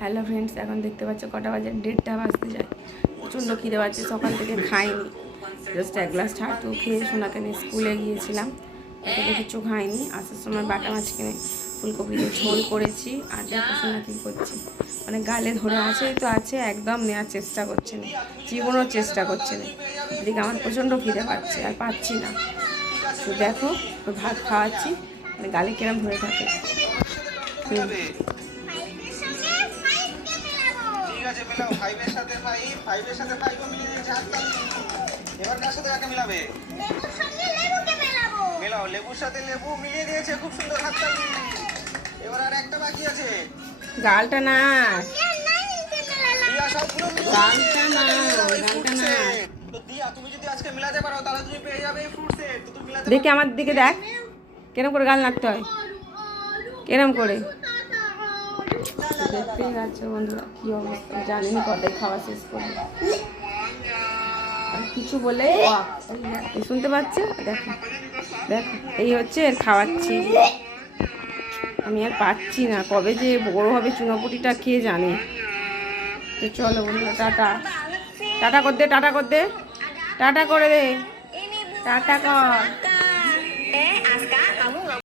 Hello friends, এখন দেখতে পাচ্ছ কটা বাজে, 1:30 বাজতে যায়। প্রচণ্ড খিদে পাচ্ছে, সকাল থেকে খাইনি, জাস্ট এক গ্লাস ছাতু খেয়ে সোনাকে নিয়ে স্কুলে গিয়েছিলাম। এটাকে কিছু খাইনি। আসার সময় বাটা মাছ কিনে ফুলকপি দিয়ে ঝোল করেছি। আর দেখো সোনা কী করছে, মানে গালে ধরে আছে তো আছে, একদম নেওয়ার চেষ্টা করছে না, জীবনের চেষ্টা করছে না। এদিকে আমার প্রচণ্ড খিদে পাচ্ছে, আর পাচ্ছি না। তো দেখো ভাত খাওয়াচ্ছি, মানে গালে কিরম ধরে থাকে। লেবুর সাথে লেবু মিলিয়ে দিয়েছে, খুব সুন্দর হাততালি। এবার আর একটা বাকি আছে, গালটা না, দিয়া সবগুলো গালটা না, গালটা না। তো দিয়া তুমি যদি আজকে মিলাতে পারো তাহলে তুমি পেয়ে যাবে এই ফ্রুট সেট। তো তুমি মিলাতে দেখি আমার দিকে দেখ, কেরম করে গাল নাড়তে হয়, কেরম করে। দেখতেই পাচ্ছ বন্ধুরা কি অবস্থা, জানিনি কটাই খাওয়া শেষ করবে। আর কিছু বলে শুনতে পাচ্ছে, দেখো দেখো, এই হচ্ছে এর খাওয়াচ্ছি। আমি আর পাচ্ছি না, কবে যে বড় হবে চুনোপুটিটা কে জানে। তো চলো বন্ধুরা, টাটা টাটা কর দে, টাটা কর দে, টাটা করে দে, টাটা কর।